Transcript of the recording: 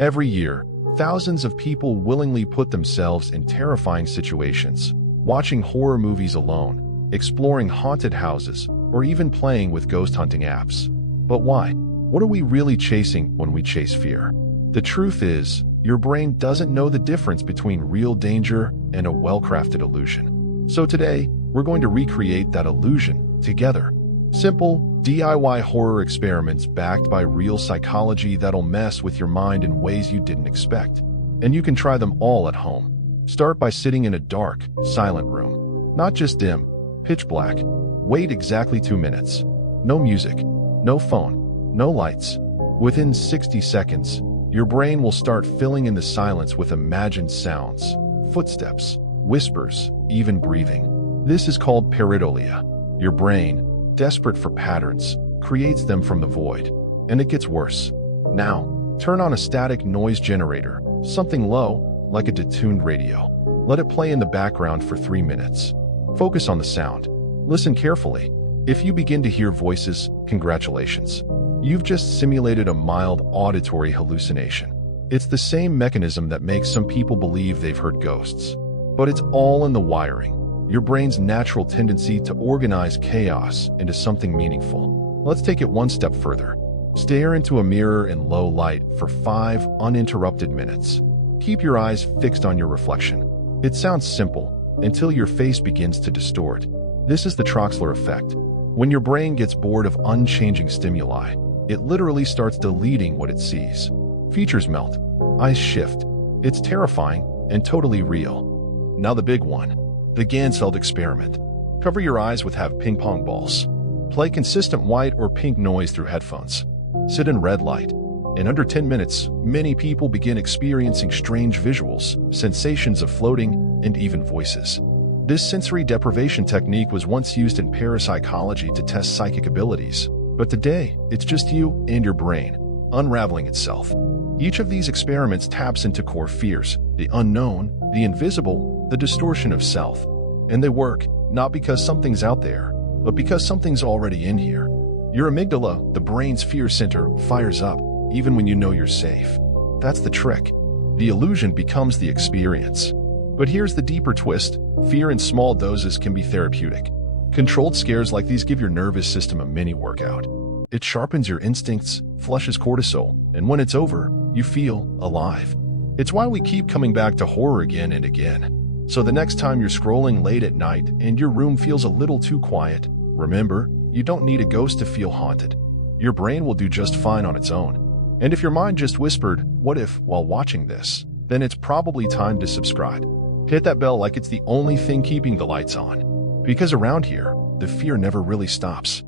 Every year, thousands of people willingly put themselves in terrifying situations, watching horror movies alone, exploring haunted houses, or even playing with ghost hunting apps. But why? What are we really chasing when we chase fear? The truth is, your brain doesn't know the difference between real danger and a well-crafted illusion. So today, we're going to recreate that illusion together. Simple, DIY horror experiments backed by real psychology that'll mess with your mind in ways you didn't expect. And you can try them all at home. Start by sitting in a dark, silent room. Not just dim, pitch black. Wait exactly 2 minutes. No music, no phone, no lights. Within 60 seconds, your brain will start filling in the silence with imagined sounds, footsteps, whispers, even breathing. This is called Pareidolia. Your brain, desperate for patterns, creates them from the void. And it gets worse. Now, turn on a static noise generator, something low, like a detuned radio. Let it play in the background for 3 minutes. Focus on the sound. Listen carefully. If you begin to hear voices, congratulations. You've just simulated a mild auditory hallucination. It's the same mechanism that makes some people believe they've heard ghosts. But it's all in the wiring. Your brain's natural tendency to organize chaos into something meaningful. Let's take it one step further. Stare into a mirror in low light for 5 uninterrupted minutes. Keep your eyes fixed on your reflection. It sounds simple until your face begins to distort. This is the Troxler effect. When your brain gets bored of unchanging stimuli, it literally starts deleting what it sees. Features melt, eyes shift. It's terrifying and totally real. Now the big one, the Ganzfeld experiment. Cover your eyes with ping pong balls. Play consistent white or pink noise through headphones. Sit in red light. In under 10 minutes, many people begin experiencing strange visuals, sensations of floating, and even voices. This sensory deprivation technique was once used in parapsychology to test psychic abilities. But today, it's just you and your brain, unraveling itself. Each of these experiments taps into core fears, the unknown, the invisible, the distortion of self. And they work, not because something's out there, but because something's already in here. Your amygdala, the brain's fear center, fires up, even when you know you're safe. That's the trick. The illusion becomes the experience. But here's the deeper twist. Fear in small doses can be therapeutic. Controlled scares like these give your nervous system a mini workout. It sharpens your instincts, flushes cortisol, and when it's over, you feel alive. It's why we keep coming back to horror again and again. So the next time you're scrolling late at night and your room feels a little too quiet, remember, you don't need a ghost to feel haunted. Your brain will do just fine on its own. And if your mind just whispered, "What if?" while watching this, then it's probably time to subscribe. Hit that bell like it's the only thing keeping the lights on. Because around here, the fear never really stops.